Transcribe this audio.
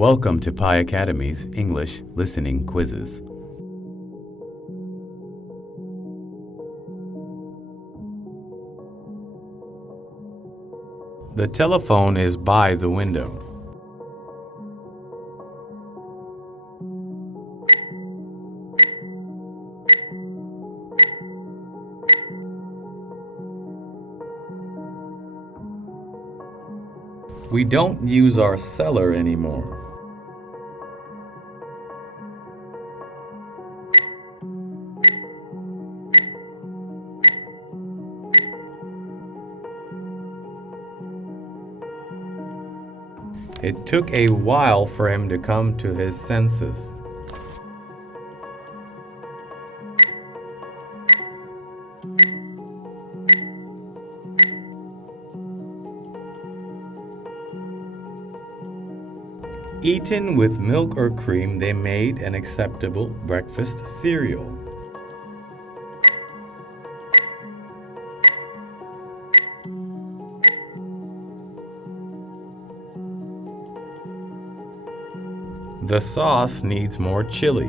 Welcome to Pi Academy's English Listening Quizzes. The telephone is by the window. We don't use our cellar anymore. It took a while for him to come to his senses. Eaten with milk or cream, they made an acceptable breakfast cereal. The sauce needs more chili.